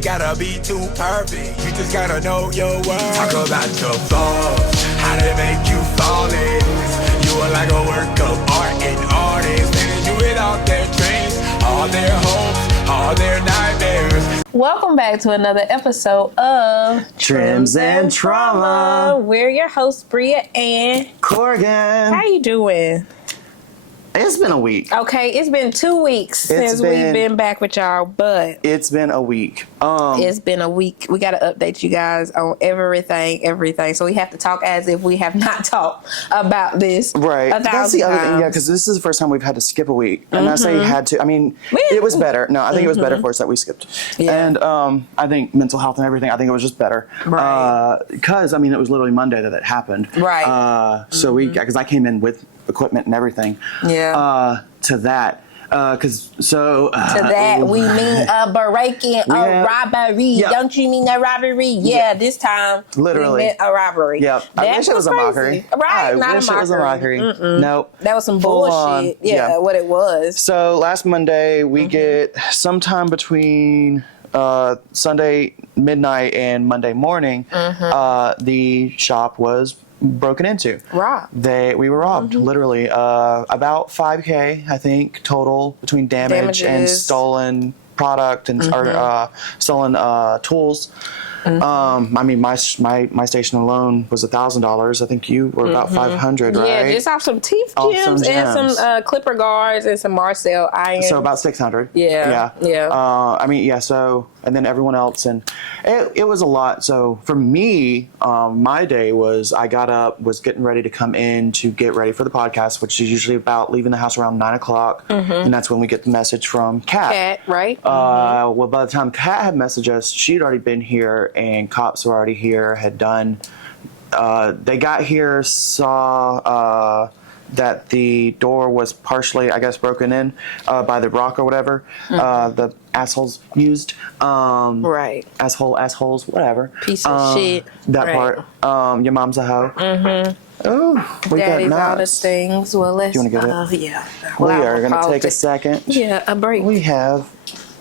ain't gotta be too perfect. You just gotta know your worth. Talk about your flaws, how they make you flawless. You are like a work of art and artists. They do it off their dreams, all their hopes, all their nightmares. Welcome back to another episode of Trims and Trauma. We're your hosts, Bria and Corgan. How you doing? It's been a week. Okay, it's been 2 weeks since we've been back with y'all, but it's been a week. It's been a week. We got to update you guys on everything. So we have to talk as if we have not talked about this. Right. That's the other thing. Yeah, because this is the first time we've had to skip a week, and I say had to. I mean, it was better. No, I think it was better for us that we skipped. Yeah. And I think mental health and everything. I think it was just better. Right. Because I mean, it was literally Monday that it happened. Right. So because I came in with equipment and everything. Yeah. To that. To that we mean a breaking, a robbery. Yep. Don't you mean a robbery? Yeah, this time literally we meant a robbery. Yep. I wish it was a mockery. Right, I wish it was a mockery. Nope. That was some bullshit. Yeah, what it was. So last Monday we get sometime between Sunday midnight and Monday morning, the shop was broken into. We were robbed, literally. About $5,000, I think, total between damage and stolen product and stolen tools. I mean, my station alone was $1,000. I think you were about $500, right? Yeah, just off some teeth gems and some clipper guards and some Marcel irons. So about $600. Yeah. I mean, so and then everyone else, and it was a lot. So for me, my day was I got up, was getting ready to come in to get ready for the podcast, which is usually about leaving the house around 9:00, and that's when we get the message from Kat. Right? Well, by the time Kat had messaged us, she'd already been here, and cops were already here. Had done. They got here, saw that the door was partially, I guess, broken in by the rock or whatever the assholes used. Right. Assholes, whatever. Piece of shit. That part. Your mom's a hoe. Oh, we Daddy's got all the things. Well, let's. Do you want to get it? Yeah. We are going to take a second. Yeah, a break. We have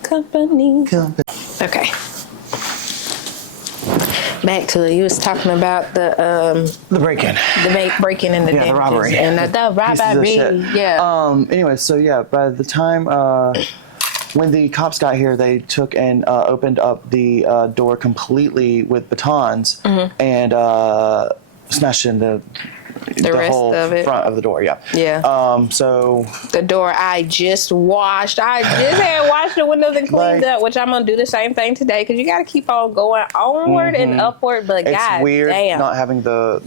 company. Okay. Back to it. You was talking about the break-in. The break-in and the damages. The robbery. And the robbery. Yeah. Anyway, so yeah, by the time when the cops got here, they took and opened up the door completely with batons and smashed in the whole front of the door. So the door I just washed. I just had washed the windows and cleaned up, which I'm gonna do the same thing today because you got to keep on going onward and upward. But it's God weird damn. Not having the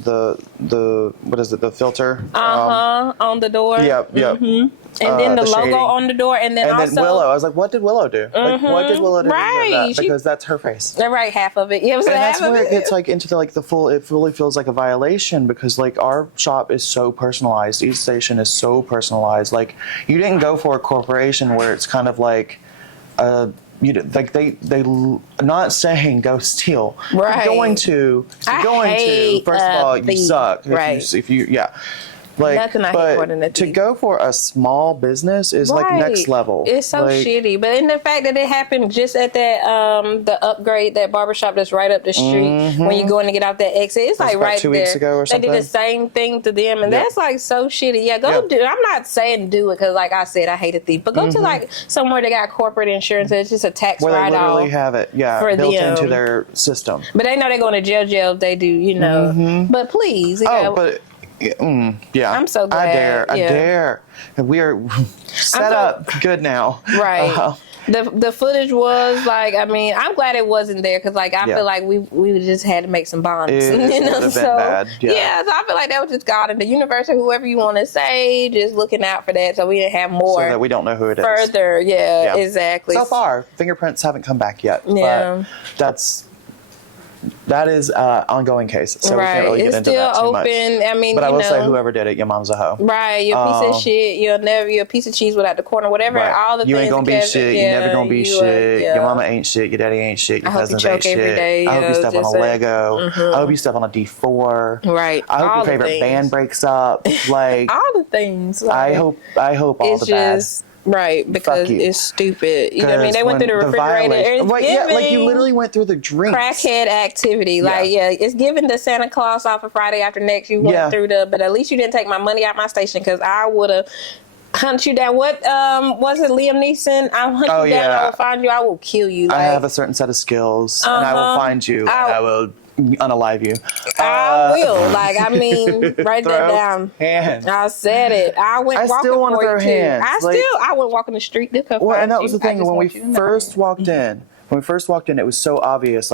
what is it, the filter on the door. Yep. And then the logo shading on the door, and then Willow. I was like, what did Willow do? Like, what did Willow do? Right, because that's her face. Right, half of it. Yeah, and that's where it gets like into the full. It fully feels like a violation because like our shop is so personalized. Each station is so personalized. Like you didn't go for a corporation where it's kind of like they not saying go steal. Right. You're going to first of all you suck. If you Like, nothing I hate more than to go for a small business is like next level. It's so shitty. But in the fact that it happened just at that the upgrade, that barbershop that's right up the street when you go in to get out that exit, it's like right 2 weeks ago or something. They did the same thing to them, and that's like so shitty. Yeah, go do it. I'm not saying do it because, like I said, I hate a thief. But go to like somewhere that got corporate insurance. It's just a tax where write-off. They literally have it, built into their system. But they know they're going to jail if they do, you know. But please, I'm so glad. I dare. And we are set up good now. Right. The footage was like, I mean, I'm glad it wasn't there because like I feel like we just had to make some bonds. It would have been bad. So I feel like that was just God and the universe or whoever you want to say, just looking out for that so we didn't have more. So that we don't know who it is. Further, exactly. So far, fingerprints haven't come back yet. Yeah. But that is an ongoing case, so we can't really get into that too much. It's still open. I mean, but I will say, whoever did it, your mom's a hoe. Right, you're a piece of shit. You're a piece of cheese without the corner, whatever. Right. All the you things. ain't gonna be shit. You never gonna be shit. Your mama ain't shit. Your daddy ain't shit. Your cousins ain't shit. Day, I hope you step on a Lego. I hope you step on a D4. Right. I hope your favorite band breaks up. Like all the things. Like, I hope all the bad. Right, because it's stupid. You know what I mean? They went through the refrigerator. You literally went through the drinks. Crackhead activity. It's giving the Santa Claus off of Friday after next. You went through but at least you didn't take my money out my station, because I would have hunt you down. What was it, Liam Neeson? I'll hunt you down. I will find you. I will kill you. I have a certain set of skills, and I will find you, and I will unalive you. I will. Write that down. Hands. I said it. I went walking. I still want to throw hands. I went walking the street. And that was the thing when we first walked in. When we first walked in, it was so obvious,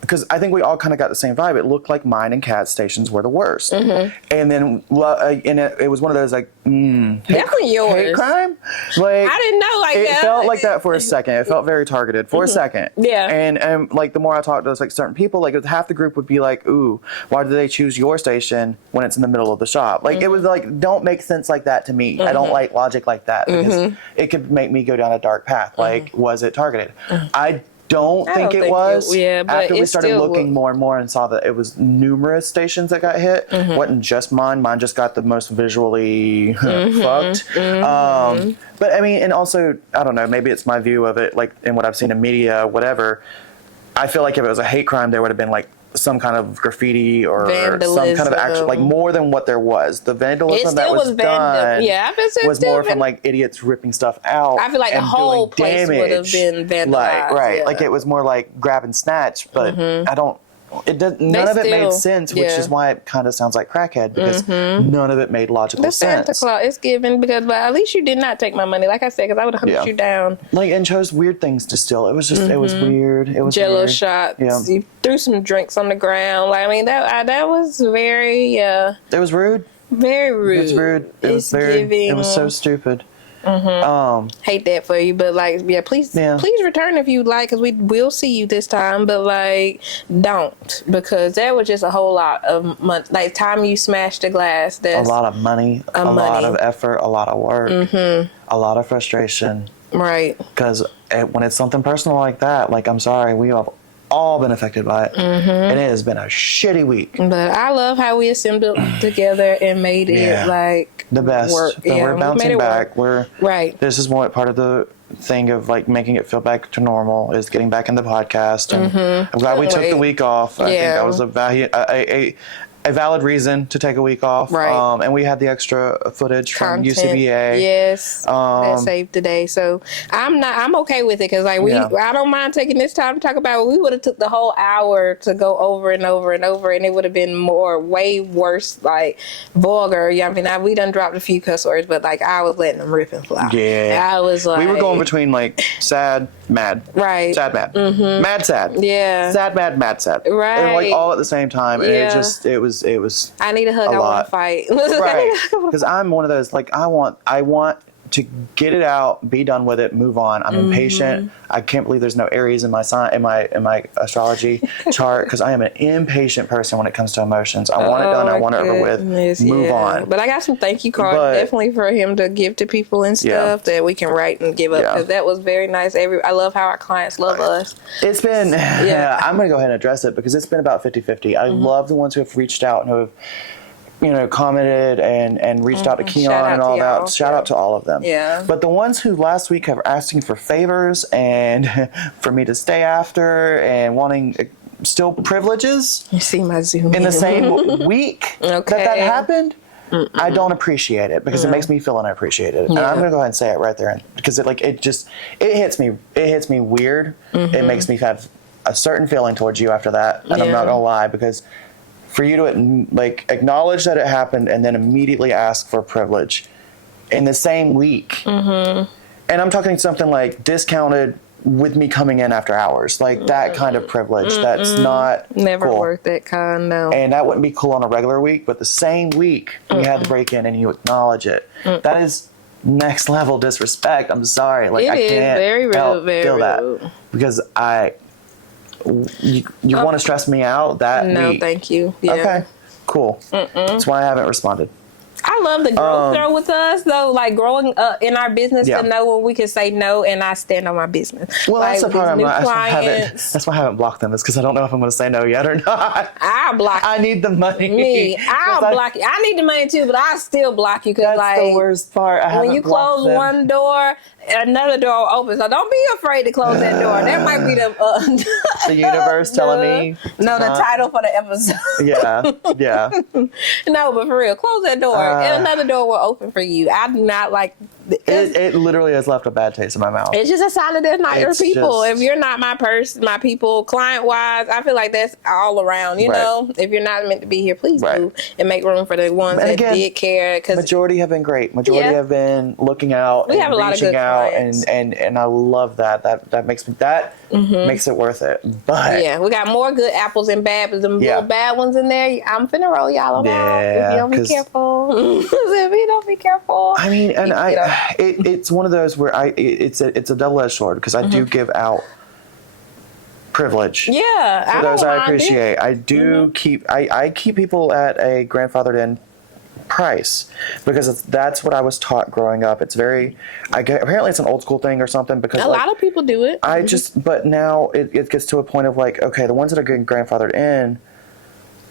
because I think we all kind of got the same vibe. It looked like mine and Kat's stations were the worst. And then it was one of those definitely yours. Hate crime? I didn't know it felt like that for a second. It felt very targeted for a second. Yeah. And the more I talked to certain people, half the group would be like, ooh, why did they choose your station when it's in the middle of the shop? It was don't make sense like that to me. I don't like logic like that, because it could make me go down a dark path. Was it targeted? I don't think it was. But after we started looking more and more and saw that it was numerous stations that got hit. Wasn't just mine. Mine just got the most visually fucked. But I mean, and also, I don't know, maybe it's my view of it, in what I've seen in media, whatever. I feel like if it was a hate crime, there would have been some kind of graffiti or vandalism. Some kind of action, more than what there was. The vandalism that was done was more from idiots ripping stuff out. I feel like the whole place would have been vandalized. It was more like grab and snatch, but I don't. None of it made sense, which is why it kind of sounds like crackhead, because none of it made logical sense. Santa Claus is given, but at least you did not take my money, like I said, because I would have hunted you down. And chose weird things to steal. It was just, it was weird. It was Jello weird. shots. Yeah. You threw some drinks on the ground. That was very. It was rude. Very rude. It's rude. It was so stupid. Hate that for you, but please return if you'd like, because we will see you this time, but don't, because that was just a whole lot of money. Time you smashed the glass, that's a lot of money, a lot of effort, a lot of work, a lot of frustration, right? Because when it's something personal like that, I'm sorry, we have all been affected by it, and it has been a shitty week. But I love how we assembled together and made it the best. Work. We're bouncing back. We're This is what part of the thing of making it feel back to normal is getting back in the podcast, and I'm glad we took the week off. I think that was a valid reason to take a week off. Right. And we had the extra footage from UCBA. Yes. That saved the day. So I'm okay with it, because I don't mind taking this time to talk about it. We would have took the whole hour to go over and over and over, and it would have been way worse, vulgar. Yeah, I mean, we done dropped a few cuss words, but I was letting them rip and fly. Yeah. I was we were going between sad, mad. Right. Sad, mad. Mad, sad. Yeah. Sad, mad, sad. Right. And all at the same time. And it was I need a hug. I want to fight. Right. Because I'm one of those, I want to get it out, be done with it, move on. I'm impatient. I can't believe there's no Aries in my sign, in my astrology chart, because I am an impatient person when it comes to emotions. I want it done. I want it over with. Move on. But I got some thank you cards definitely for him to give to people and stuff that we can write and give up, because that was very nice. I love how our clients love us. It's been I'm going to go ahead and address it, because it's been about 50-50. I love the ones who have reached out and who have commented and reached out to Keon and all that. Shout out to all of them. Yeah. But the ones who last week have asking for favors and for me to stay after and wanting still privileges. You see my Zoom in the same week that happened. I don't appreciate it, because it makes me feel unappreciated. And I'm going to go ahead and say it right there, because it hits me weird. It makes me have a certain feeling towards you after that. And I'm not going to lie, because for you to acknowledge that it happened and then immediately ask for privilege in the same week. And I'm talking something discounted with me coming in after hours, that kind of privilege. That's not never cool. worked that kind, no. And that wouldn't be cool on a regular week, but the same week you had to break in and you acknowledge it. That is next level disrespect. I'm sorry. I can't very rude, help very feel rude. that, because you want to stress me out that week? No, thank you. Yeah. Okay, cool. That's why I haven't responded. I love the growth though with us though, like growing up in our business to know when we can say no and I stand on my business. Well, like, that's the problem. That's why I haven't blocked them. Is because I don't know if I'm going to say no yet or not. I'll block you. I need the money. I'll block you. I need the money too, but I still block you because that's the worst part. When you close one door, another door opens. So don't be afraid to close that door. That might be the universe telling me. No, the title for the episode. Yeah. No, but for real, close that door. And another door will open for you. I do not like. It literally has left a bad taste in my mouth. It's just a sign that they're not your people. If you're not my people, client wise, I feel like that's all around. You know, if you're not meant to be here, please move and make room for the ones that did care. Because majority have been great. Majority have been looking out. We have a lot of good clients, and I love that. That makes me makes it worth it. But we got more good apples and bad, but them little bad ones in there. I'm finna roll y'all them out if you don't be careful. If you don't be careful, I mean, and it's one of those where it's a double-edged sword because I do give out privilege. Yeah, for those I appreciate. I do keep I keep people at a grandfathered in price because that's what I was taught growing up. It's apparently it's an old school thing or something because a lot of people do it. But now it gets to a point of like, okay, the ones that are getting grandfathered in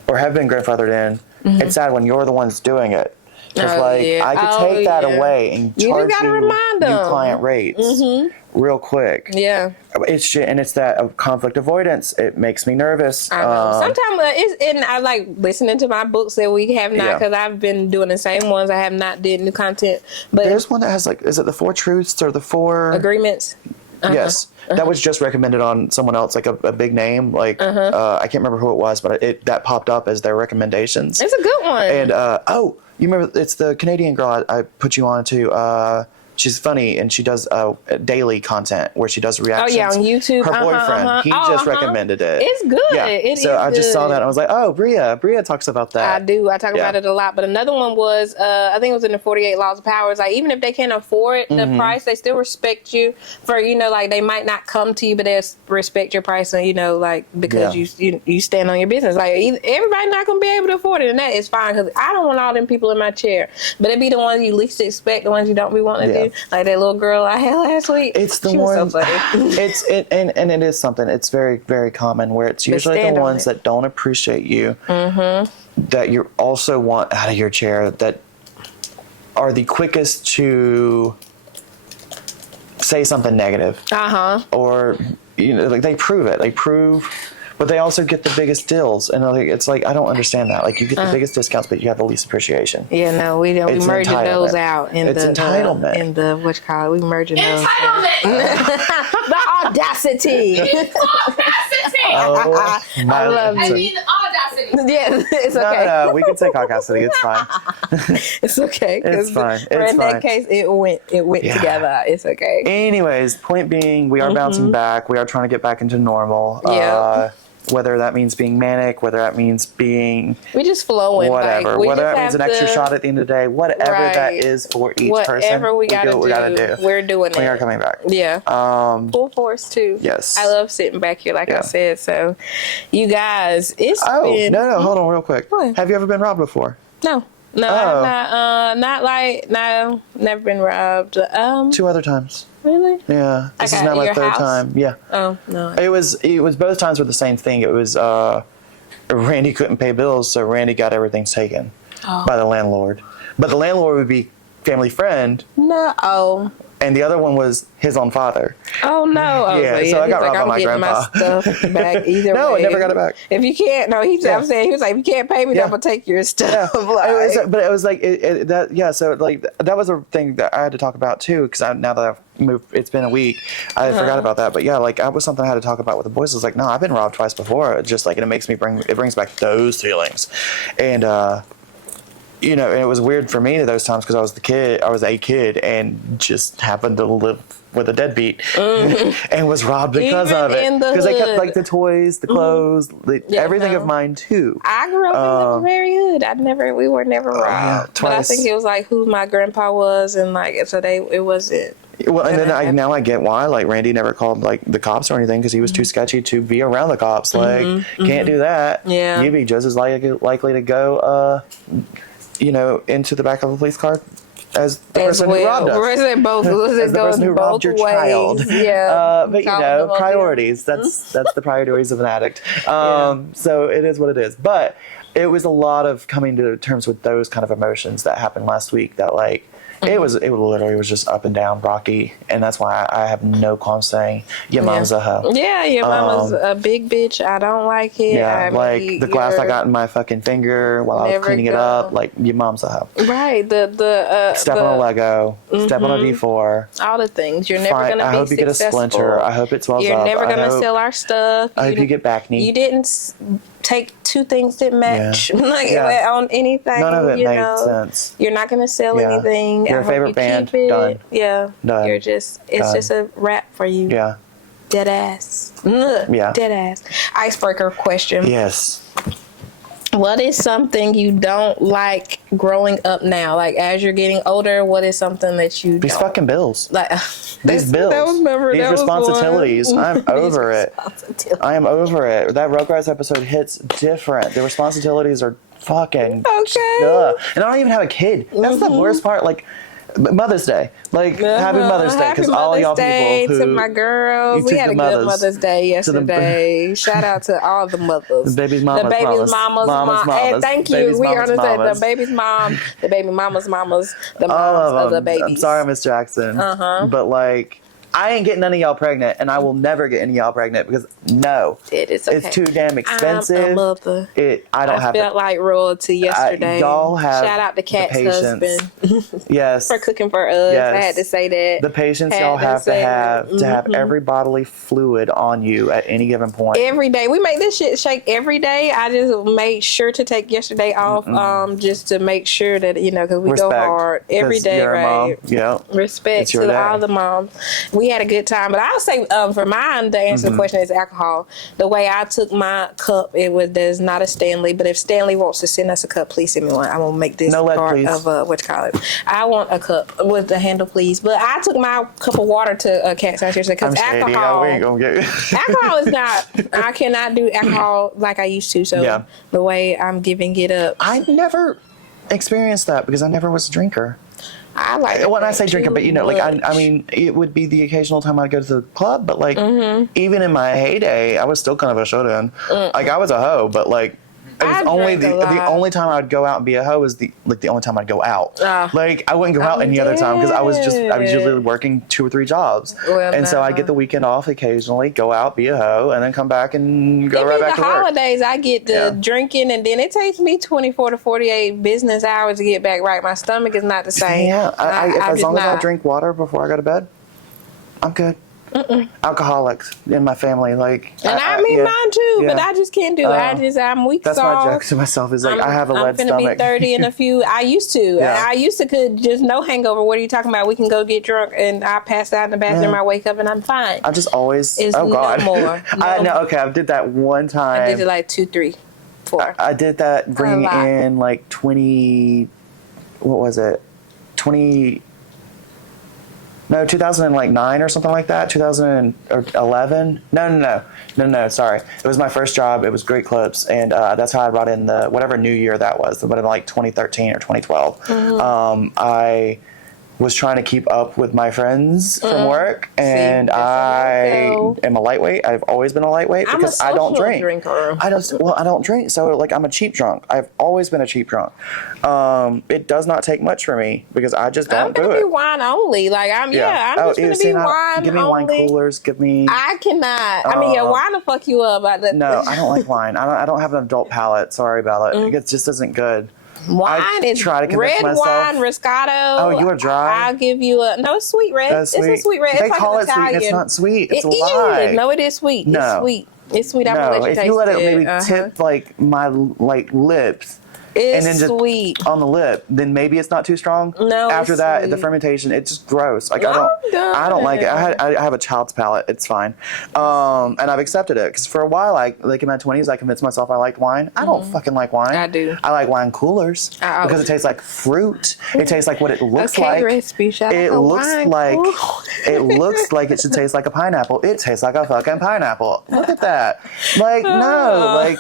or have been grandfathered in, it's sad when you're the ones doing it. Because I could take that away and charge you new client rates real quick. Yeah. It's that conflict avoidance. It makes me nervous. I know. Sometimes and I like listening to my books that we have not because I've been doing the same ones. I have not did new content. But there's one that has is it the 4 truths or the 4 agreements? Yes. That was just recommended on someone else, like a big name. I can't remember who it was, but that popped up as their recommendations. It's a good one. And you remember it's the Canadian girl I put you on to. She's funny and she does daily content where she does reactions. Oh yeah, on YouTube. Her boyfriend, he just recommended it. It's good. Yeah. So I just saw that and I was like, oh, Bria talks about that. I do. I talk about it a lot. But another one was, I think it was in the 48 Laws of Power. It's like even if they can't afford the price, they still respect you for like they might not come to you, but they respect your price and because you stand on your business. Like everybody not gonna be able to afford it, and that is fine because I don't want all them people in my chair. But it be the ones you least expect, the ones you don't be wanting to do. Like that little girl I had last week. It's the ones. So and it is something. It's very, very common where it's usually the ones that don't appreciate you, that you also want out of your chair, that are the quickest to say something negative. Or they prove it. They prove. But they also get the biggest deals, and it's like I don't understand that. Like you get the biggest discounts, but you have the least appreciation. Yeah, no, we don't. We merging those out in it's entitlement. In the what you call it? We merging those. Entitlement. The audacity. It's audacity. I love you. I mean audacity. Yeah, it's okay. No, we can say caucasity. It's fine. It's okay. It's fine. In that case, it went together. It's okay. Anyways, point being, we are bouncing back. We are trying to get back into normal. Yeah. Whether that means being manic, whether that means being we just flowing, whatever, whether that means an extra shot at the end of the day, whatever that is for each person, whatever we gotta do, we're doing it. We are coming back. Yeah. Full force too. Yes. I love sitting back here, like I said. So, you guys, it's been. No, hold on, real quick. What? Have you ever been robbed before? No, never been robbed. 2 other times. Really? Yeah. This is now my 3rd time. Yeah. Oh, no. It was both times were the same thing. It was Randy couldn't pay bills, so Randy got everything taken by the landlord. But the landlord would be family friend. No. Oh. And the other one was his own father. Oh no! So I got robbed by my grandpa. My stuff back either No, way. I never got it back. If you can't, I'm saying he was like, if you can't pay me, I'm gonna take your stuff. Yeah. But it was like that. Yeah. So like that was a thing that I had to talk about too, because now that I've moved, it's been a week. I forgot about that. But yeah, like that was something I had to talk about with the boys. I was like, no, I've been robbed twice before. It's just like it brings back those feelings, and. And it was weird for me those times because I was a kid and just happened to live with a deadbeat and was robbed because of it. Because they kept like the toys, the clothes, everything of mine too. I grew up in the very hood. We were never robbed. But I think it was like who my grandpa was and so it wasn't. Well, and then now I get why. Like Randy never called like the cops or anything because he was too sketchy to be around the cops. Like can't do that. Yeah, you'd be just as likely to go into the back of a police car as the person who robbed us. Was it both? Was it as the person who robbed your child. Yeah. But priorities. That's the priorities of an addict. So it is what it is. But it was a lot of coming to terms with those kind of emotions that happened last week. That like. It literally was just up and down, rocky, and that's why I have no qualms saying your mom's a hoe. Yeah, your mama's a big bitch. I don't like it. Yeah, like the glass I got in my fucking finger while I was cleaning it up. Like your mom's a hoe. Right. Step on a Lego. Step on a D4. All the things. You're never gonna be successful. I hope you get a splinter. I hope it swells up. You're never gonna sell our stuff. I hope you get back knee. You didn't take two things that match on anything. None of it made sense. You're not gonna sell anything. Your favorite band, done. Yeah, done. It's just a wrap for you. Yeah, dead ass. Dead ass. Icebreaker question. Yes. What is something you don't like growing up now? Like as you're getting older, what is something that you These fucking bills. Like these bills. These responsibilities. I'm over it. I am over it. That Rugrats episode hits different. The responsibilities are fucking and I don't even have a kid. That's the worst part. Like Mother's Day. Like happy Mother's Day, because all y'all people who to my girls. We had a good Mother's Day yesterday. Shout out to all the mothers. The baby's mamas. The baby's mamas. And thank you. We understand the baby's mom, the baby mamas, the moms of the babies. I'm sorry, Miss Jackson. But like, I ain't getting none of y'all pregnant, and I will never get any of y'all pregnant because it's too damn expensive. I'm a mother. I felt like royalty yesterday. Y'all have shout out to Kat's husband. Yes, for cooking for us. Yes. I had to say that. The patience y'all have to have every bodily fluid on you at any given point. Every day we make this shit shake every day. I just made sure to take yesterday off, just to make sure that because we go hard every day, right? Yeah. Respect to all the moms. We had a good time, but I'll say for mine, the answer to the question is alcohol. The way I took my cup, there's not a Stanley, but if Stanley wants to send us a cup, please send me one. I'm gonna make this part of I want a cup with the handle, please. But I took my cup of water to Cat's house yesterday because alcohol. Alcohol is not. I cannot do alcohol like I used to. So the way I'm giving it up, I never experienced that because I never was a drinker. I like when I say drinker, but I mean, it would be the occasional time I'd go to the club, but like even in my heyday, I was still kind of a shut-in. Like I was a hoe, but like it was only the only time I'd go out and be a hoe was the only time I'd go out. Like I wouldn't go out any other time because I was usually working 2 or 3 jobs, so I'd get the weekend off occasionally, go out, be a hoe, and then come back and go right back to work. The holidays, I get the drinking, and then it takes me 24 to 48 business hours to get back right. My stomach is not the same. Yeah, as long as I drink water before I go to bed, I'm good. Alcoholics in my family, and mine too, but I just can't do it. I'm weak. That's my joke to myself is like I have a lead stomach. I'm gonna be 30 in a few. I used to. I used to could just no hangover. What are you talking about? We can go get drunk, and I pass out in the bathroom. I wake up and I'm fine. I just always. God. No more. I did that one time. I did it like 2, 3, 4. I did that bringing in like 20. What was it? 2009 or something like that. 2011. No. Sorry, it was my first job. It was Great Clips, and that's how I brought in the whatever new year that was. But in like 2013 or 2012, I was trying to keep up with my friends from work, and I am a lightweight. I've always been a lightweight because I don't drink. Drinker. I don't drink, so like I'm a cheap drunk. I've always been a cheap drunk. It does not take much for me because I just don't do it. I'm gonna be wine only. Like I'm just gonna be wine. Give me wine coolers. Give me. I cannot. Wine will fuck you up. No, I don't like wine. I don't have an adult palate. Sorry about it. It just isn't good. Wine is red wine, Riscato. Oh, you are dry? I'll give you it's sweet red. It's a sweet red. They it's call like it sweet. It's not sweet. It's a lie. No, it is sweet. No. It's sweet. It's sweet. I'm gonna let you taste it. If you let it maybe tip like my lips. It's and then just sweet on the lip, then maybe it's not too strong. No, after that, sweet. The fermentation, it's just gross. Like I don't like it. I have a child's palate. It's fine, and I've accepted it because for a while, like in my 20s, I convinced myself I liked wine. I don't fucking like wine. I do. I like wine coolers because it tastes like fruit. It tastes like what it looks like. Recipe, it looks like it looks like it should taste like a pineapple. It tastes like a fucking pineapple. Look at that. Like no, like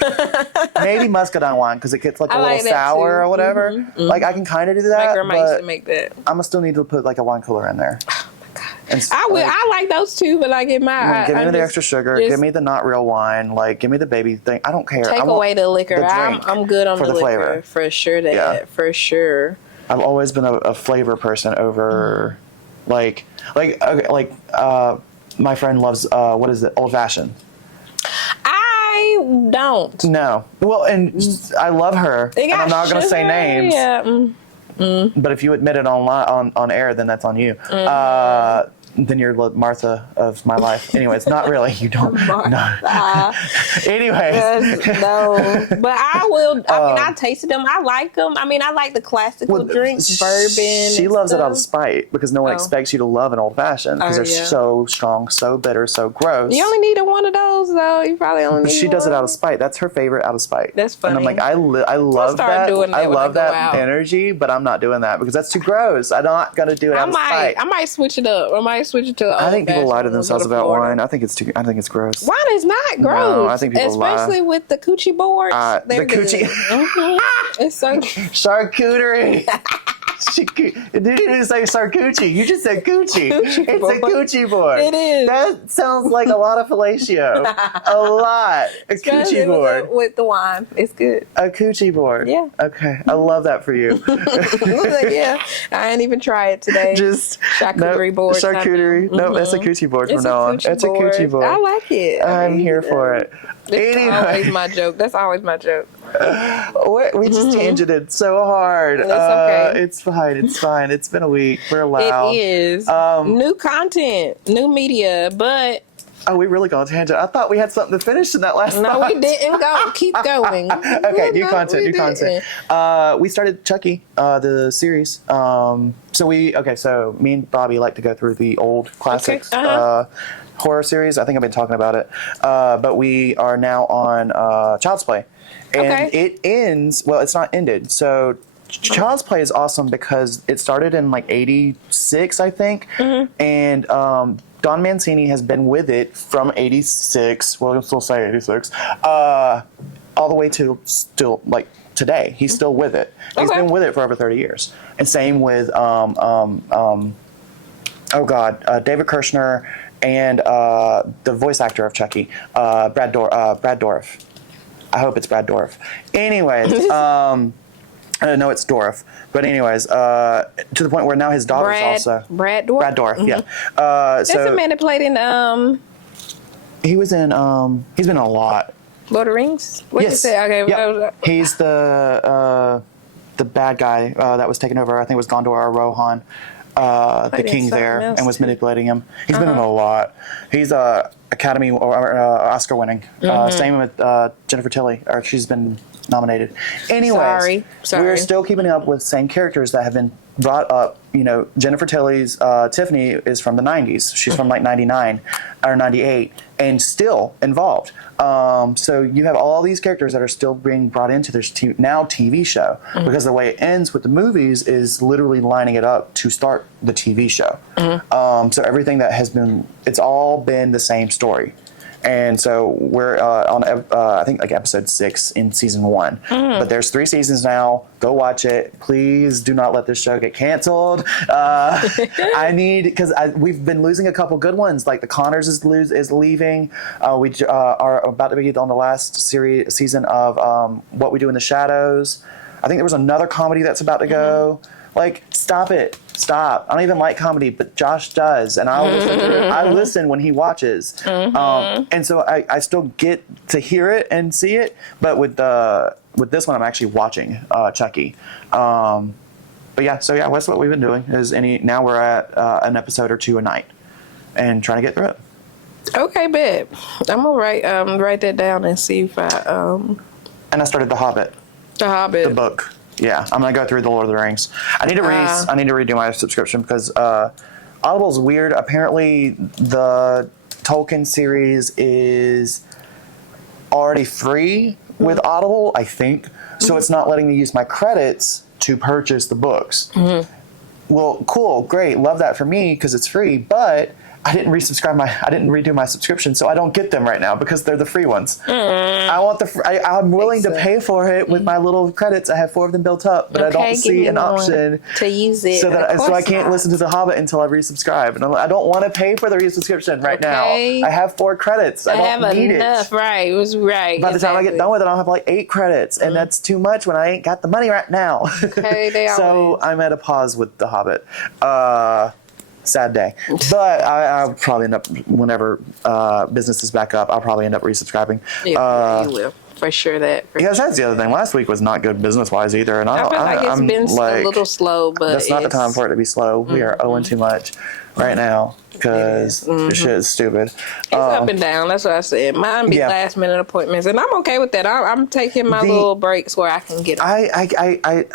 maybe muscadine wine because it gets like a little sour or whatever. Like I can kind of do that. My grandma used to make that. I'm gonna still need to put like a wine cooler in there. I like those too, but like in my, give me the extra sugar. Give me the not real wine. Like give me the baby thing. I don't care. Take away the liquor. I'm good on the liquor flavor for sure. For sure. I've always been a flavor person over, my friend loves what is it? Old fashioned. I don't. No. Well, and I love her. And I'm not going to say names. Yeah. But if you admit it on air, then that's on you. Then you're Martha of my life. Anyways, not really. You don't. No. Anyways. No. But I will. I mean, I tasted them. I like them. I mean, I like the classical drinks, bourbon. She loves it out of spite because no one expects you to love an old fashioned because they're so strong, so bitter, so gross. You only need one of those, though. You probably only need But she does it out of spite. That's her favorite out of spite. That's funny. And I'm like, I love that. I love that energy, but I'm not doing that because that's too gross. I'm not going to do it out of spite. I might switch it up. I might switch it to. I think people lie to themselves about wine. I think it's gross. Wine is not gross. No, I think people especially with the coochie boards. The coochie. It's so charcuterie. It didn't say charcuterie. You just said coochie. It's a coochie board. It is. That sounds like a lot of fellatio. A lot. A coochie board. With the wine. It's good. A coochie board. Yeah. Okay. I love that for you. Yeah. I ain't even try it today. Just charcuterie board. Charcuterie. No, that's a coochie board from now on. It's a coochie board. I like it. I'm here for it. That's always my joke. That's always my joke. We just tangented so hard. It's okay. It's fine. It's fine. It's been a week. We're allowed. It is. New content, new media, but... Oh, we really got on tangent. I thought we had something to finish in that last No, we didn't go. Keep going. Okay, new content. We started Chucky, the series. So me and Bobby like to go through the old classics. Horror series. I think I've been talking about it. But we are now on Child's Play. And it ends, well, it's not ended. So Child's Play is awesome because it started in like 86, I think. And Don Mancini has been with it from 86, well, I'll still say 86, all the way to still, like, today. He's still with it. He's been with it for over 30 years. And same with, David Kirshner and the voice actor of Chucky, Brad Dourif. I hope it's Brad Dourif. Anyways, no, it's Dourif. But anyways, to the point where now his daughter's also Brad Dourif. Brad Dourif, yeah. That's the man that played in He was in he's been in a lot. Lord of the Rings. What you say? Okay, yep. He's the bad guy that was taken over. I think it was Gondor or Rohan. The king there and was manipulating him. He's been in a lot. He's Academy or Oscar winning. Same with Jennifer Tilly, or she's been nominated. Anyways, Sorry. We're still keeping up with same characters that have been brought up. You know, Jennifer Tilly's Tiffany is from the 90s. She's from like 99 or 98 and still involved. So you have all these characters that are still being brought into this now TV show because the way it ends with the movies is literally lining it up to start the TV show. So everything that has been, it's all been the same story. And so we're on, I think, like episode 6 in season 1. But there's 3 seasons now. Go watch it. Please do not let this show get canceled. Because we've been losing a couple good ones. Like The Connors is leaving. We are about to be on the last season of What We Do in the Shadows. I think there was another comedy that's about to go. Like, stop it. Stop. I don't even like comedy, but Josh does. And I listen when he watches. And so I still get to hear it and see it. But with this one, I'm actually watching Chucky. But yeah, so yeah, that's what we've been doing. Now we're at an episode or 2 a night and trying to get through it. Okay, babe. I'm going to write that down and see if I... And I started The Hobbit. The Hobbit. The book. Yeah, I'm gonna go through the Lord of the Rings. I need to redo my subscription because Audible's weird. Apparently, the Tolkien series is already free with Audible, I think. So it's not letting me use my credits to purchase the books. Well, cool, great, love that for me because it's free. But I didn't redo my subscription, so I don't get them right now because they're the free ones. I want I'm willing to pay for it with my little credits. I have 4 of them built up, but I don't see an option to use it. So I can't listen to The Hobbit until I resubscribe, and I don't want to pay for the resubscription right now. I have 4 credits. I don't need it. Right, it was right. By the time I get done with it, I'll have like 8 credits, and that's too much when I ain't got the money right now. So I'm at a pause with The Hobbit. Sad day, but I'll probably end up whenever business is back up. I'll probably end up resubscribing. Yeah, you will for sure. Because that's the other thing. Last week was not good business wise either, and I feel like it's been a little slow. But that's not the time for it to be slow. We are owing too much right now because the shit is stupid. It's up and down. That's what I said. Mine be last minute appointments, and I'm okay with that. I'm taking my little breaks where I can get them. I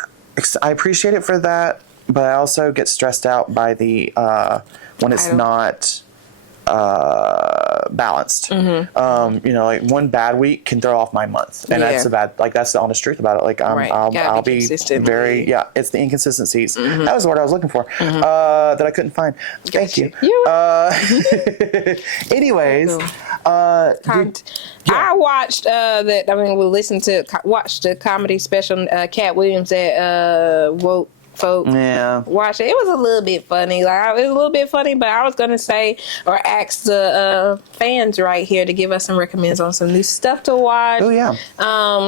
appreciate it for that. But I also get stressed out by the when it's not balanced. Like one bad week can throw off my month, and that's that's the honest truth about it. Like I'll be very it's the inconsistencies. That was the word I was looking for that I couldn't find. Thank you. Anyways, I watched watched the comedy special Cat Williams that Woke Folk watch it. It was a little bit funny. It was a little bit funny, but I was gonna say or ask the fans right here to give us some recommends on some new stuff to watch. Oh yeah.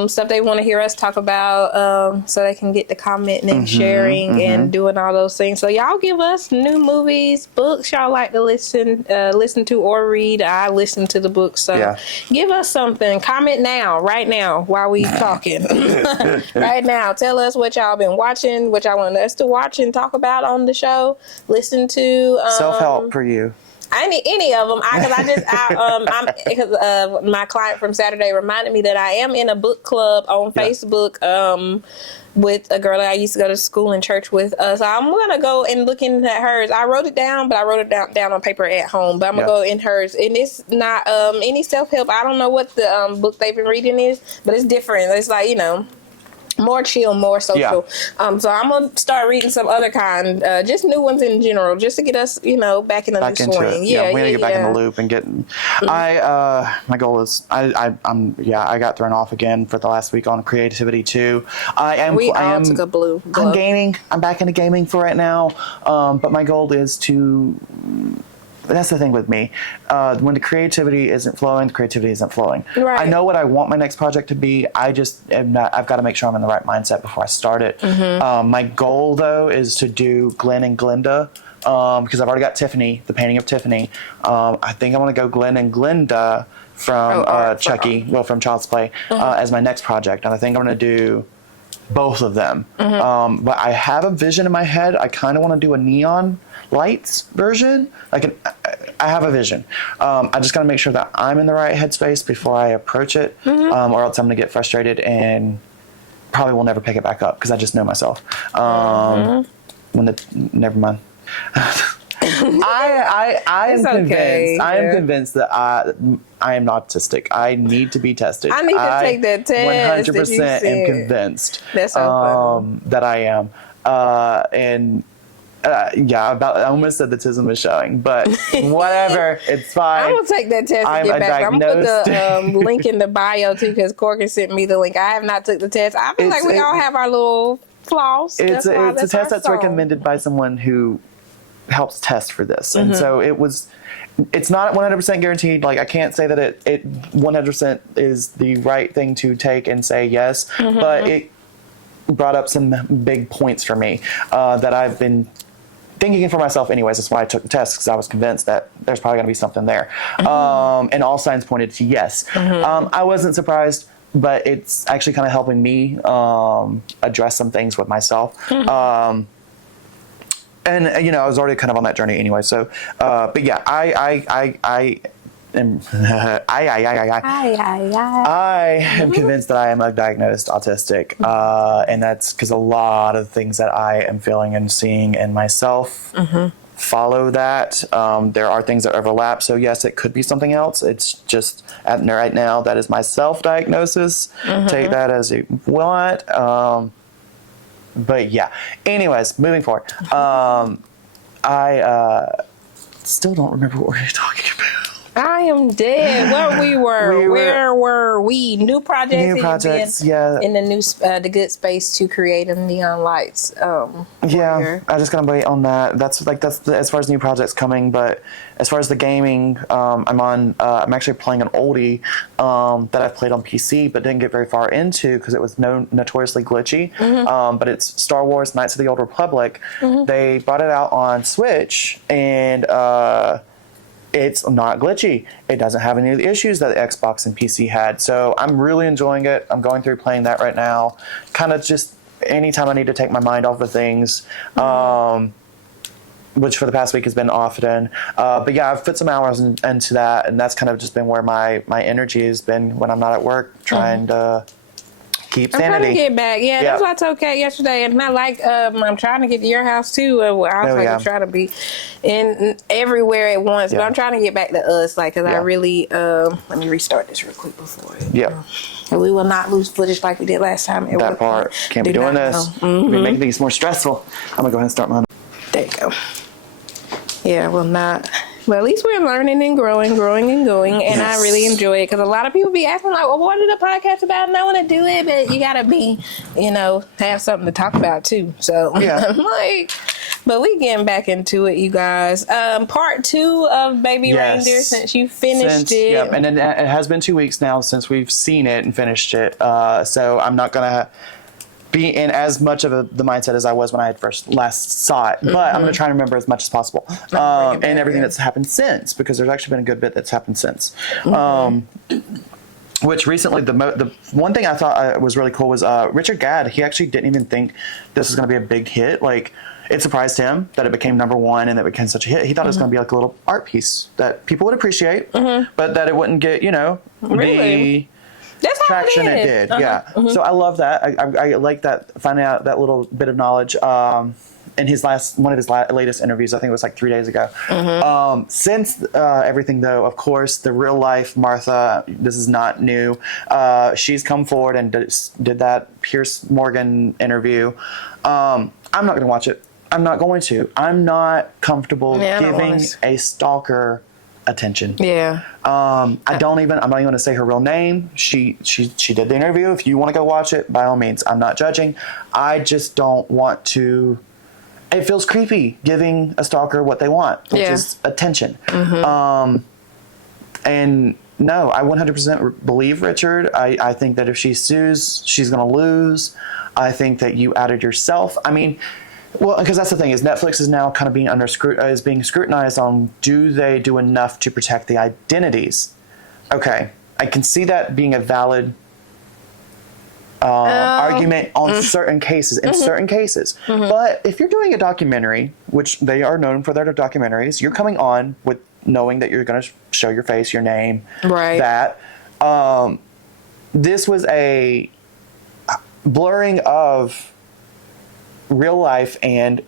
Stuff they want to hear us talk about, so they can get the commenting and sharing and doing all those things. So y'all give us new movies, books y'all like to listen to or read. I listen to the books, so give us something. Comment now, right now, while we talking. Right now, tell us what y'all been watching, what y'all want us to watch and talk about on the show. Listen to self-help for you. Any of them, because my client from Saturday reminded me that I am in a book club on Facebook with a girl that I used to go to school and church with. So I'm gonna go and look into hers. I wrote it down, but I wrote it down on paper at home. But I'm gonna go in hers, and it's not any self-help. I don't know what the book they've been reading is, but it's different. It's like more chill, more social. So I'm gonna start reading some other kind, just new ones in general, just to get us, back in the new swing. We need to get back in the loop and get. My goal is I got thrown off again for the last week on creativity too. I took a blue. I'm gaming. I'm back into gaming for right now. But my goal is to. That's the thing with me. When the creativity isn't flowing, the creativity isn't flowing. Right. I know what I want my next project to be. I just am not. I've got to make sure I'm in the right mindset before I start it. My goal, though, is to do Glenn and Glinda because I've already got Tiffany, the painting of Tiffany. I think I want to go Glenn and Glinda from Chucky, from Child's Play, as my next project. And I think I'm going to do both of them. But I have a vision in my head. I kind of want to do a neon lights version. I have a vision. I just got to make sure that I'm in the right headspace before I approach it, or else I'm going to get frustrated and probably will never pick it back up because I just know myself. Never mind. I am convinced that I am autistic. I need to be tested. I need to take that test. 100% am convinced that I am. I almost said the tism was showing, but whatever, it's fine. I'm gonna take that test and get back. I'm gonna put the link in the bio too, because Corkin sent me the link. I have not took the test. I feel like we all have our little flaws. It's a test that's recommended by someone who helps test for this, and so it's not 100% guaranteed. Like I can't say that it 100% is the right thing to take and say yes, but it brought up some big points for me that I've been thinking for myself anyways. That's why I took the test, because I was convinced that there's probably going to be something there. And all signs pointed to yes. I wasn't surprised, but it's actually kind of helping me address some things with myself. And I was already kind of on that journey anyway. So, but yeah, I am convinced that I am diagnosed autistic, and that's because a lot of things that I am feeling and seeing in myself follow that. There are things that overlap, so yes, it could be something else. It's just right now that is my self-diagnosis. Take that as you want. But yeah. Anyways, moving forward. still don't remember what we were talking about. I am dead. Where were we? New projects. Yeah. In the new, the good space to create a neon lights. Yeah, I just gotta wait on that. That's as far as new projects coming. But as far as the gaming, I'm actually playing an oldie that I've played on PC, but didn't get very far into because it was notoriously glitchy. But it's Star Wars: Knights of the Old Republic. They brought it out on Switch, and it's not glitchy. It doesn't have any of the issues that the Xbox and PC had. So I'm really enjoying it. I'm going through playing that right now. Kind of just anytime I need to take my mind off of things, which for the past week has been often. But yeah, I've put some hours into that, and that's kind of just been where my energy has been when I'm not at work, trying to keep sanity. I'm trying to get back. Yeah, that's what I told Kat yesterday. And I'm trying to get to your house too. I'm trying to be in everywhere at once. But I'm trying to get back to us. Because I really, let me restart this real quick before it. Yeah. We will not lose footage like we did last time. That part. Can't be doing this. We make these more stressful. I'm going to go ahead and start mine. There you go. Yeah, we'll not. Well, at least we're learning and growing and going, and I really enjoy it because a lot of people be asking like, "Well, what is the podcast about?" And I want to do it, but you gotta be, have something to talk about too. So I'm like, but we getting back into it, you guys. Part 2 of Baby Reindeer since you finished it. Yep, and then it has been 2 weeks now since we've seen it and finished it. So I'm not gonna be in as much of the mindset as I was when I had last saw it, but I'm going to try and remember as much as possible, and everything that's happened since, because there's actually been a good bit that's happened since. Which recently, the one thing I thought was really cool was Richard Gadd. He actually didn't even think this was going to be a big hit. Like, it surprised him that it became #1 and that it became such a hit. He thought it was going to be like a little art piece that people would appreciate, but that it wouldn't get, the That's traction it did. So I love that. I like that, finding out that little bit of knowledge in one of his latest interviews. I think it was like 3 days ago. Since everything, though, of course, the real life Martha, this is not new. She's come forward and did that Piers Morgan interview. I'm not going to watch it. I'm not going to. I'm not comfortable giving a stalker attention. I'm not even going to say her real name. She did the interview. If you want to go watch it, by all means. I'm not judging. I just don't want to. It feels creepy giving a stalker what they want, which is attention. And no, I 100% believe Richard. I think that if she sues, she's going to lose. I think that you outed yourself. I mean, well, because that's the thing, is Netflix is now kind of being being scrutinized on, do they do enough to protect the identities? Okay, I can see that being a valid argument on certain cases, in certain cases. But if you're doing a documentary, which they are known for their documentaries, you're coming on with knowing that you're going to show your face, your name, that. This was a blurring of real life and,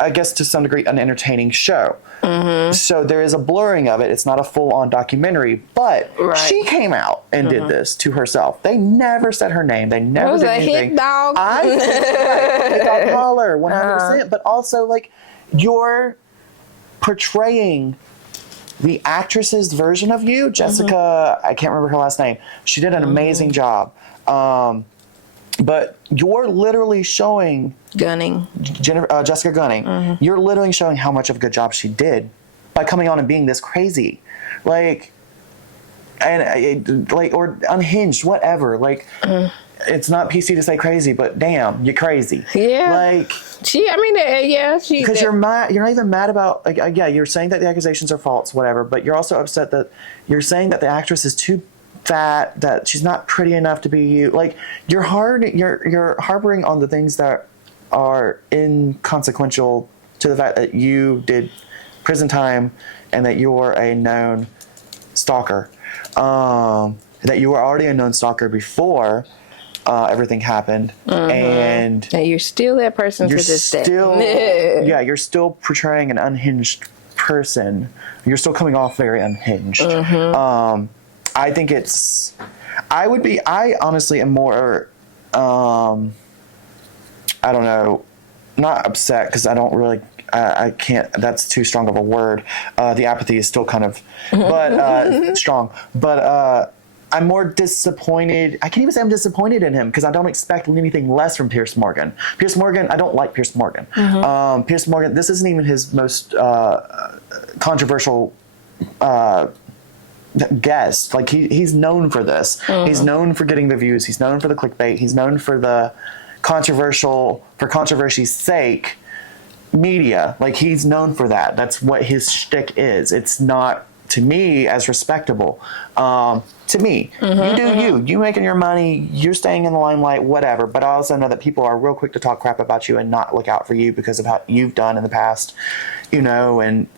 I guess to some degree, an entertaining show. So there is a blurring of it. It's not a full-on documentary, but she came out and did this to herself. They never said her name. They never did anything. Hit dog. Hit dog holler, 100%. But also, like, you're portraying the actress's version of you, Jessica. I can't remember her last name. She did an amazing job. But you're literally showing Jessica Gunning. You're literally showing how much of a good job she did by coming on and being this crazy, or unhinged, whatever. Like, it's not PC to say crazy, but damn, you're crazy. Because you're not even mad about, like, you're saying that the accusations are false, whatever. But you're also upset that you're saying that the actress is too fat, that she's not pretty enough to be you. Like, you're harboring on the things that are inconsequential to the fact that you did prison time and that you're a known stalker. That you were already a known stalker before everything happened, and you're still that person to this day. You're still portraying an unhinged person. You're still coming off very unhinged. I think I honestly am more, I don't know, not upset, because I don't really, I can't, that's too strong of a word. The apathy is still kind of, but strong. But I'm more disappointed. I can't even say I'm disappointed in him because I don't expect anything less from Piers Morgan. Piers Morgan, I don't like Piers Morgan. Piers Morgan, this isn't even his most controversial guest. Like he's known for this. He's known for getting the views. He's known for the clickbait. He's known for the controversy's sake media. Like he's known for that. That's what his shtick is. It's not, to me, as respectable. To me, you do you making your money, you're staying in the limelight, whatever. But I also know that people are real quick to talk crap about you and not look out for you because of how you've done in the past, you know. And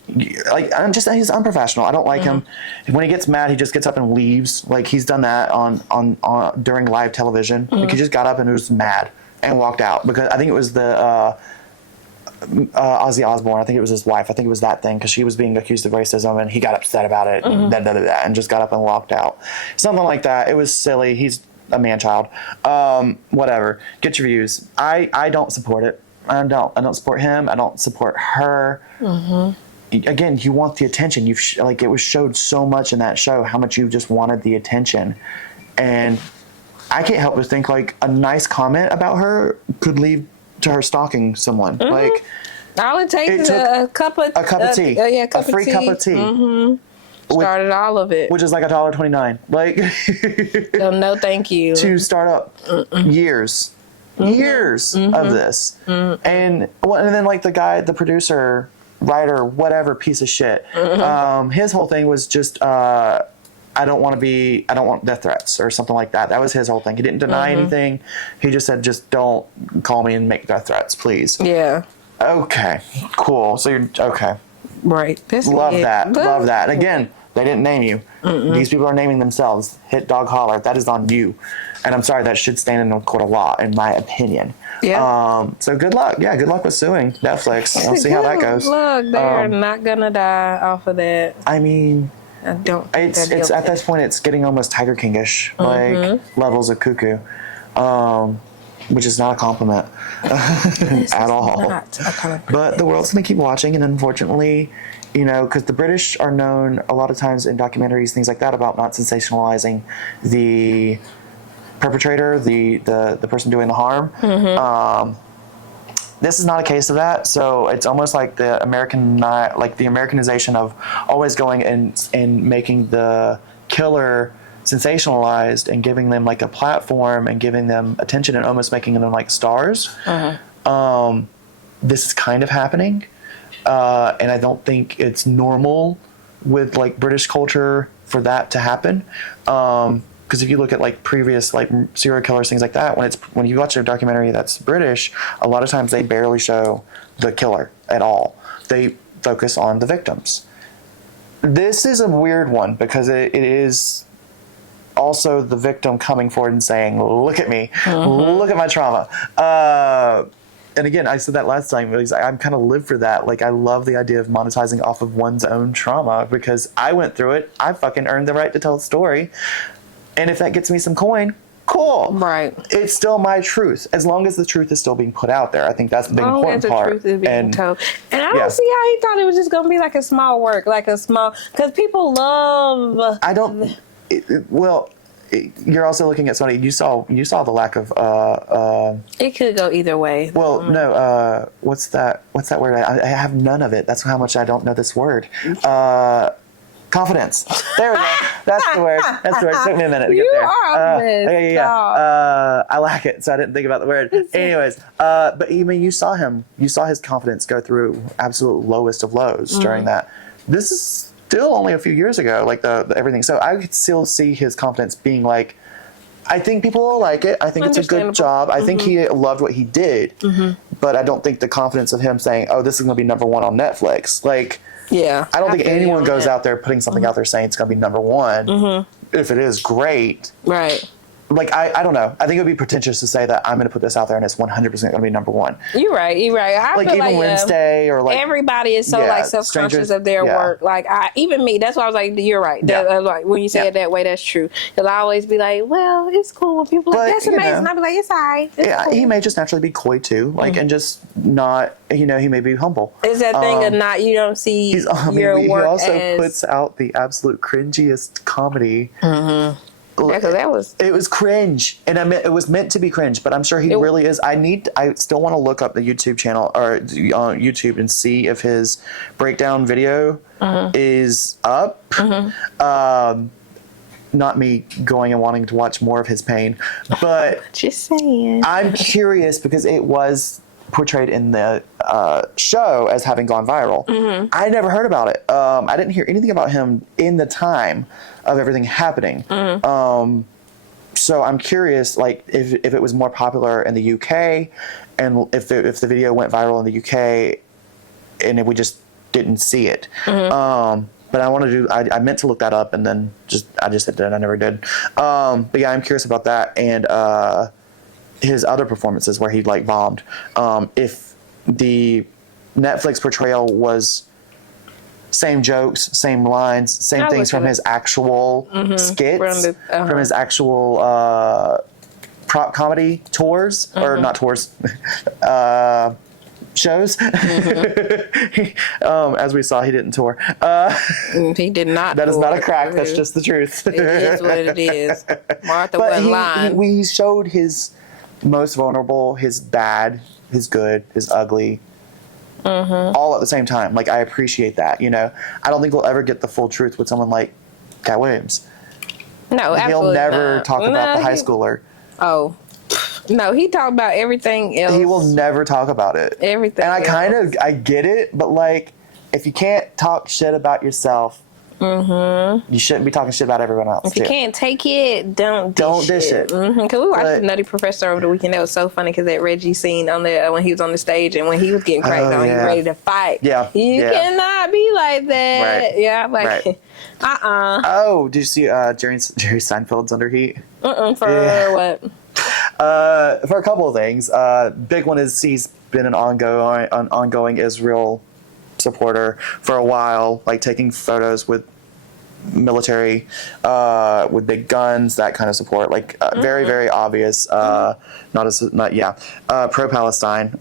like, he's unprofessional. I don't like him. When he gets mad, he just gets up and leaves. Like he's done that on during live television. Like he just got up and was mad and walked out because I think it was the Ozzy Osbourne. I think it was his wife. I think it was that thing because she was being accused of racism and he got upset about it and just got up and walked out. Something like that. It was silly. He's a man-child. Whatever. Get your views. I don't support it. I don't support him. I don't support her. Again, you want the attention. Like it was showed so much in that show how much you just wanted the attention, and I can't help but think like a nice comment about her could lead to her stalking someone. Like all it takes is a cup of tea. A free cup of tea. Started all of it, which is like $1.29. Like no, thank you. To start up years of this, and then like the guy, the producer, writer, whatever piece of shit. His whole thing was just I don't want death threats or something like that. That was his whole thing. He didn't deny anything. He just said, just don't call me and make death threats, please. Yeah. Okay, cool. So you're, okay. Right. Love that. Again, they didn't name you. These people are naming themselves. Hit, dog, holler. That is on you. And I'm sorry, that should stand in court of law, in my opinion. Yeah. So good luck. Yeah, good luck with suing Netflix. We'll see how that goes. Look, they're not going to die off of that. I mean... I don't. It's at this point, it's getting almost Tiger King-ish, like levels of cuckoo, which is not a compliment at all. But the world's going to keep watching, and unfortunately, you know, because the British are known a lot of times in documentaries, things like that, about not sensationalizing the perpetrator, the person doing the harm. This is not a case of that, so it's almost like the Americanization of always going and making the killer sensationalized and giving them like a platform and giving them attention and almost making them like stars. This is kind of happening, and I don't think it's normal with like British culture for that to happen. Because if you look at like previous like serial killers, things like that, when you watch a documentary that's British, a lot of times they barely show the killer at all. They focus on the victims. This is a weird one because it is also the victim coming forward and saying, "Look at me, look at my trauma." And again, I said that last time. I'm kind of live for that. Like I love the idea of monetizing off of one's own trauma because I went through it. I fucking earned the right to tell a story. And if that gets me some coin, cool. Right. It's still my truth, as long as the truth is still being put out there. I think that's the big important part. Truth is being told. And I don't see how he thought it was just going to be like a small work, because people love. I don't. You're also looking at somebody. You saw the lack of. It could go either way. Well, no. What's that word? I have none of it. That's how much I don't know this word. Confidence. There we go. That's the word. It took me a minute to get there. I lack it, so I didn't think about the word. Anyways, but I mean, you saw him. You saw his confidence go through absolute lowest of lows during that. This is still only a few years ago, like the everything. So I could still see his confidence being like, I think people will like it. I think it's a good job. I think he loved what he did. But I don't think the confidence of him saying, "Oh, this is going to be number one on Netflix," like. Yeah, I don't think anyone goes out there putting something out there saying it's going to be number one. If it is, great. Right. Like, I don't know. I think it would be pretentious to say that I'm going to put this out there and it's 100% going to be number one. You're right. I like, even like, Wednesday or like... Everybody is so, like, self-conscious of their work. Like, even me, that's why I was like, you're right. I was like, when you say it that way, that's true. Because I always be like, well, it's cool when people are like, that's amazing. I'd be like, it's all right. It's cool. He may just naturally be coy, too. Like, and just not, he may be humble. It's that thing of not, you don't see your work. He also as... puts out the absolute cringiest comedy. Mm-hmm. Yeah, because it was cringe, and it was meant to be cringe, but I'm sure he really is. I still want to look up the YouTube channel or on YouTube and see if his breakdown video is up. Not me going and wanting to watch more of his pain, but just saying. I'm curious because it was portrayed in the show as having gone viral. I never heard about it. I didn't hear anything about him in the time of everything happening. So I'm curious, like, if it was more popular in the UK, and if the video went viral in the UK, and if we just didn't see it. But I meant to look that up, and then I just did. I never did. But yeah, I'm curious about that, and his other performances where he like bombed. If the Netflix portrayal was same jokes, same lines, same things from his actual skits, from his actual prop comedy tours, or not tours, shows. As we saw, he didn't tour. He did not. That is not a crack. That's just the truth. It is what it is. Martha wasn't lying. He showed his most vulnerable, his bad, his good, his ugly, all at the same time. Like, I appreciate that. I don't think we'll ever get the full truth with someone like Cat Williams. No, absolutely he'll never not. talk about the high schooler. Oh. No, he talked about everything else. He will never talk about it. Everything. And I get it, but like, if you can't talk shit about yourself, you shouldn't be talking shit about everyone else. If you can't take it, don't dish it. Because we watched the Nutty Professor over the weekend. That was so funny because that Reggie scene on there when he was on the stage and when he was getting cracked on, he was ready to fight. Yeah, you cannot be like that. Right. Yeah, I'm like, right. Oh, did you see Jerry Seinfeld's Under Heat? For what? For a couple of things. Big one is he's been an ongoing Israel supporter for a while, like taking photos with military, with big guns, that kind of support, like very, very obvious. Pro-Palestine.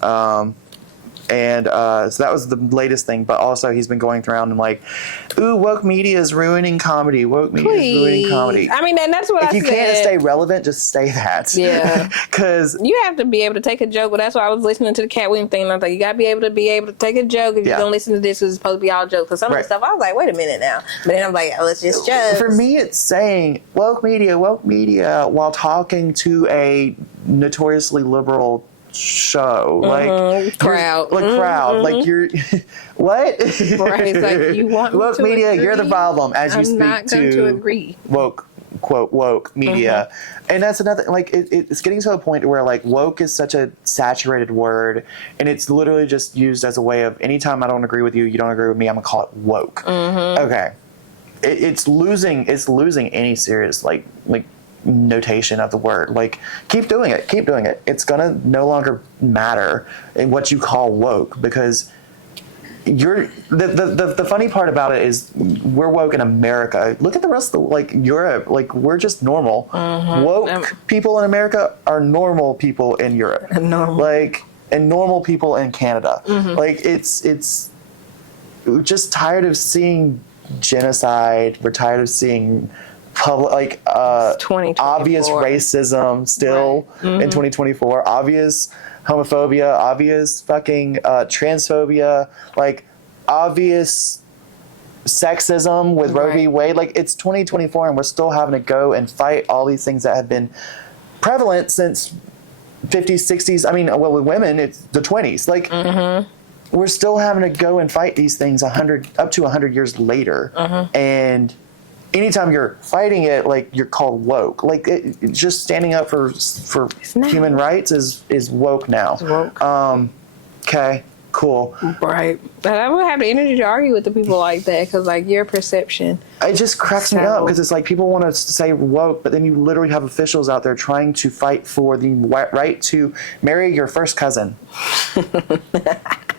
And so that was the latest thing, but also he's been going around and like, ooh, woke media is ruining comedy. Woke media is ruining comedy. I mean, and that's what I said. If you can't stay relevant, just stay that. Yeah. Because you have to be able to take a joke. Well, that's why I was listening to the Cat Williams thing, and I was like, you got to be able to take a joke. If you don't listen to this, it's supposed to be all jokes. Because some of the stuff, I was like, wait a minute now. But then I'm like, oh, it's just jokes. For me, it's saying woke media, while talking to a notoriously liberal show, crowd, like you're what? Right, it's like you want me woke to media. agree? You're the problem as you I'm speak not going to agree. Woke, quote woke media, and that's another. Like it's getting to a point where like woke is such a saturated word, and it's literally just used as a way of anytime I don't agree with you, you don't agree with me, I'm gonna call it woke. Okay, it's losing any serious like notation of the word. Like, keep doing it. It's gonna no longer matter in what you call woke, because you're the funny part about it is we're woke in America. Look at the rest of Europe. Like, we're just normal. Woke people in America are normal people in Europe. And normal people in Canada. Like, it's we're just tired of seeing genocide. We're tired of seeing public, obvious racism still in 2024, obvious homophobia, obvious fucking transphobia, like obvious sexism with Roe v. Wade. Like, it's 2024 and we're still having to go and fight all these things that have been prevalent since 50s, 60s. I mean, well, with women, it's the 20s. Like, we're still having to go and fight these things up to 100 years later. And anytime you're fighting it, like, you're called woke. Like, just standing up for human rights is woke now. It's woke. Okay, cool. Right. But I would have the energy to argue with the people like that, because, like, your perception. It just cracks me up, because it's like people want to say woke, but then you literally have officials out there trying to fight for the right to marry your first cousin.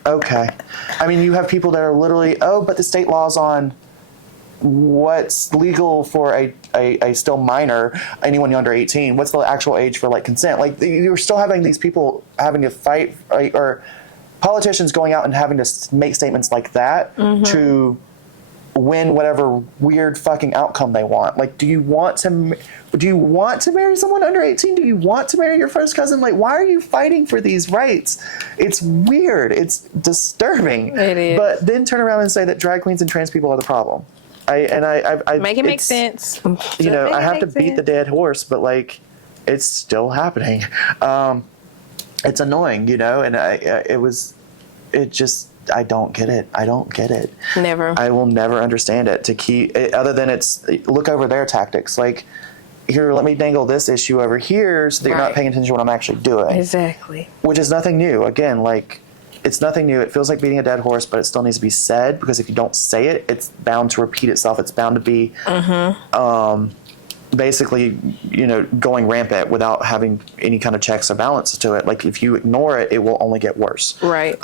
Okay. I mean, you have people that are literally, but the state laws on what's legal for a still minor, anyone under 18, what's the actual age for, like, consent? Like, you're still having these people having to fight, or politicians going out and having to make statements like that to win whatever weird fucking outcome they want. Like, do you want to marry someone under 18? Do you want to marry your first cousin? Like, why are you fighting for these rights? It's weird. It's disturbing. It is. But then turn around and say that drag queens and trans people are the problem. I make it make sense. You know, I have to beat the dead horse, but like, it's still happening. It's annoying, you know, and I don't get it. I don't get it. Never. I will never understand it. Other than it's look over their tactics. Like, here, let me dangle this issue over here so that you're not paying attention to what I'm actually doing. Exactly. Which is nothing new. Again, like, it's nothing new. It feels like beating a dead horse, but it still needs to be said, because if you don't say it, it's bound to repeat itself. It's bound to be basically, you know, going rampant without having any kind of checks or balance to it. Like, if you ignore it, it will only get worse. Right.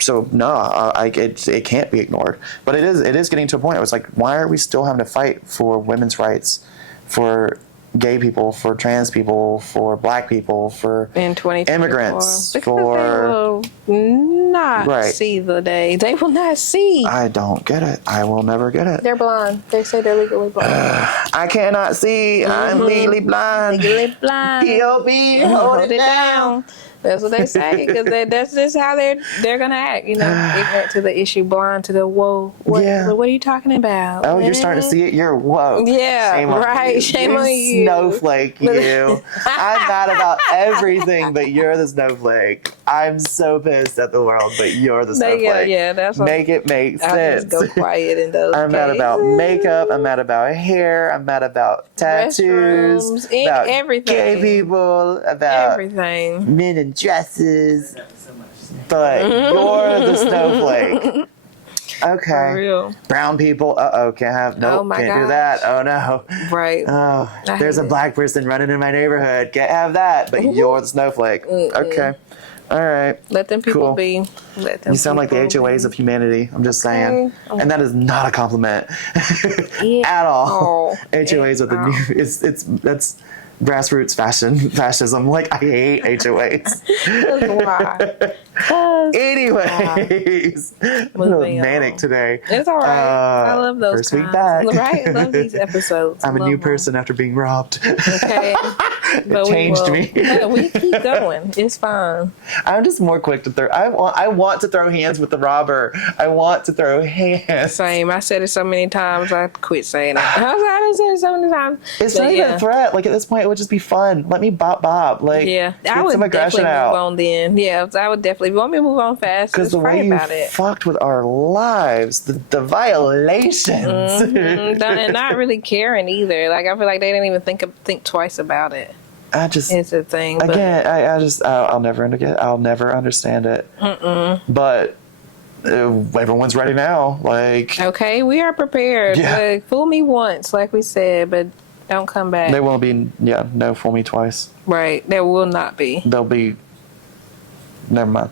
So no, it can't be ignored. But it is getting to a point. I was like, why are we still having to fight for women's rights, for gay people, for trans people, for black people, for immigrants, because they will not see the day. They will not see. I don't get it. I will never get it. They're blind. They say they're legally blind. I cannot see. I'm legally blind. Legally blind. P.O.B. Hold it down. That's what they say, because that's just how they're gonna act. You know, ignorant to the issue, blind to the whoa. What are you talking about? Oh, you're starting to see it. You're whoa. Yeah, shame on right. You. Shame on you, snowflake. You. I'm mad about everything, but you're the snowflake. I'm so pissed at the world, but you're the snowflake. Yeah, that's what make it make sense. I'll just go quiet in those. I'm mad about makeup. I'm mad about hair. I'm mad about tattoos. About everything. Gay people. About everything. Men in dresses. But you're the snowflake. Okay. For real. Brown people. Can't do that. Oh no. Right. Oh, there's a black person running in my neighborhood. Can't have that. But you're the snowflake. Okay. All right. Let them people be. You sound like the HOAs of humanity. I'm just saying. And that is not a compliment at all. HOAs are the new. That's grassroots fascism. Like, I hate HOAs. Anyways, I'm a little manic today. It's all right. I love those. First week back. Right? I love these episodes. I'm a new person after being robbed. Okay. It changed me. We keep going. It's fine. I'm just more quick to throw. I want to throw hands with the robber. I want to throw hands. Same. I said it so many times. I quit saying it. I done said it so many times. It's not even a threat. Like, at this point, it would just be fun. Let me bop. Like, I would some aggression definitely out. move on then. Yeah, I would definitely. If you want me to move on fast, because the way you fucked with our lives, the violations, and not really caring either. Like, I feel like they didn't even think twice about it. It's a thing. Again, I'll never understand it. But everyone's ready now. Like, okay, we are prepared. Yeah. Fool me once, like we said, but don't come back. There won't be. No, fool me twice. Right, there will not be. There'll be. Never mind.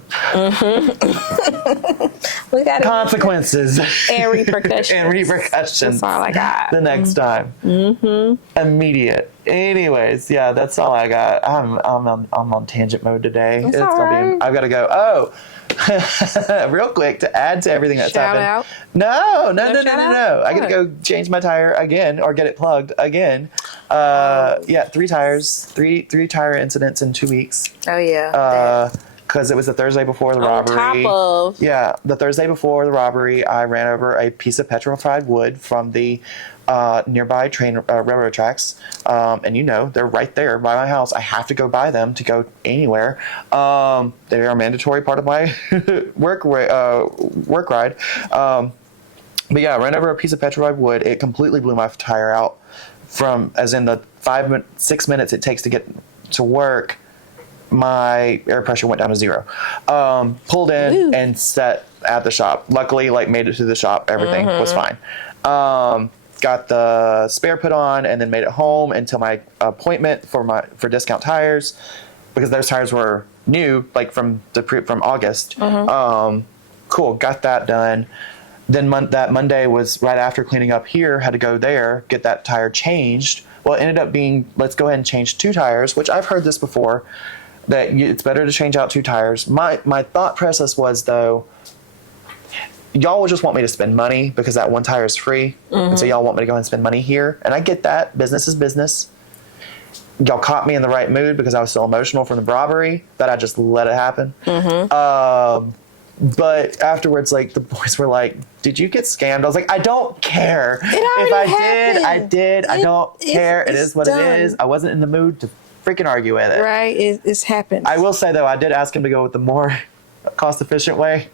We got consequences and repercussions. That's all I got. The next time. Immediate. Anyways, that's all I got. I'm on tangent mode today. It's gonna be. I've got to go. Real quick, to add to everything that's happened. Out? No. I got to go change my tire again, or get it plugged again. 3 tires, three tire incidents in 2 weeks. Oh yeah. Because it was the Thursday before the robbery. The Thursday before the robbery, I ran over a piece of petrified wood from the nearby railroad tracks, and they're right there by my house. I have to go by them to go anywhere. They are a mandatory part of my work ride. I ran over a piece of petrified wood. It completely blew my tire out. As in the 6 minutes it takes to get to work, my air pressure went down to 0. Pulled in and set at the shop. Luckily, made it to the shop. Everything was fine. Got the spare put on and then made it home until my appointment for discount tires, because those tires were new, from August. Cool. Got that done. Then that Monday was right after cleaning up here. Had to go there, get that tire changed. Well, it ended up being, let's go ahead and change 2 tires, which I've heard this before. it's better to change out 2 tires. My thought process was, though, y'all would just want me to spend money because that 1 tire is free. And so y'all want me to go ahead and spend money here. And I get that. Business is business. Y'all caught me in the right mood because I was still emotional from the robbery that I just let it happen. But afterwards, like, the boys were like, "Did you get scammed?" I was like, "I don't care. If I did, I did. I don't care. It is what it is. I wasn't in the mood to freaking argue with it." Right. It's happened. I will say, though, I did ask him to go with the more cost-efficient way.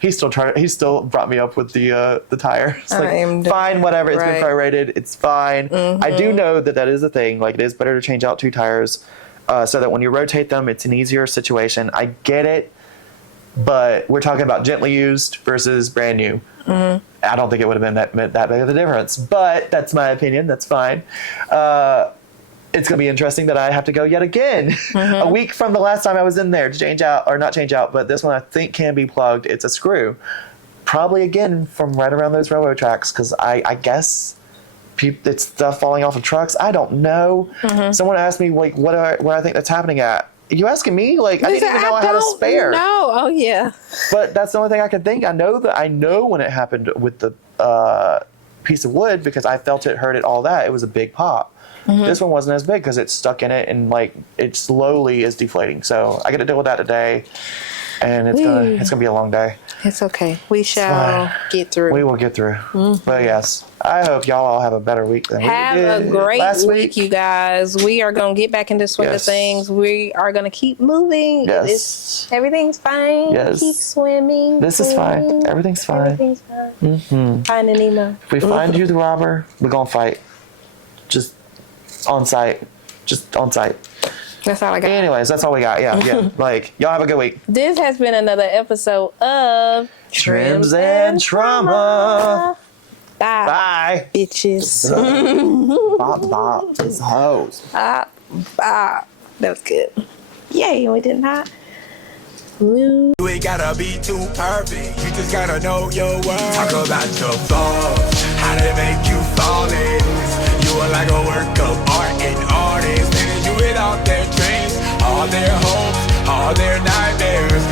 He still brought me up with the tire. It's like, fine, whatever. It's been prorated. It's fine. I do know that is a thing. Like, it is better to change out 2 tires so that when you rotate them, it's an easier situation. I get it. But we're talking about gently used versus brand new. I don't think it would have been that big of a difference. But that's my opinion. That's fine. It's going to be interesting that I have to go yet again. A week from the last time I was in there to change out, or not change out, but this one I think can be plugged. It's a screw. Probably again from right around those railroad tracks, because I guess it's stuff falling off of trucks. I don't know. Someone asked me, like, where I think that's happening at. You asking me? Like, I didn't even know I had a spare. No, oh yeah. But that's the only thing I can think. I know when it happened with the piece of wood because I felt it, heard it, all that. It was a big pop. This one wasn't as big because it's stuck in it and like it slowly is deflating. So I got to deal with that today, and it's gonna be a long day. It's okay. We shall get through. We will get through. But yes, I hope y'all all have a better week than we did. Have a great week, you guys. We are going to get back into the swing of things. We are going to keep moving. Yes. Everything's fine. Yes. Keep swimming. This is fine. Everything's fine. Everything's fine. Finding Nemo. If we find you the robber, we're going to fight. Just on site. That's all I got. Anyways, that's all we got. Yeah. Like, y'all have a good week. This has been another episode of Trims and Trauma. Bye. Bye. Bitches. Bop. It's hoes. Bop. That was good. Yay, we did not. Woo. You ain't gotta be too perfect. You just gotta know your worth. Talk about your flaws. How they make you flawless. You are like a work of art and artists. They do it all their dreams, all their hopes, all their nightmares.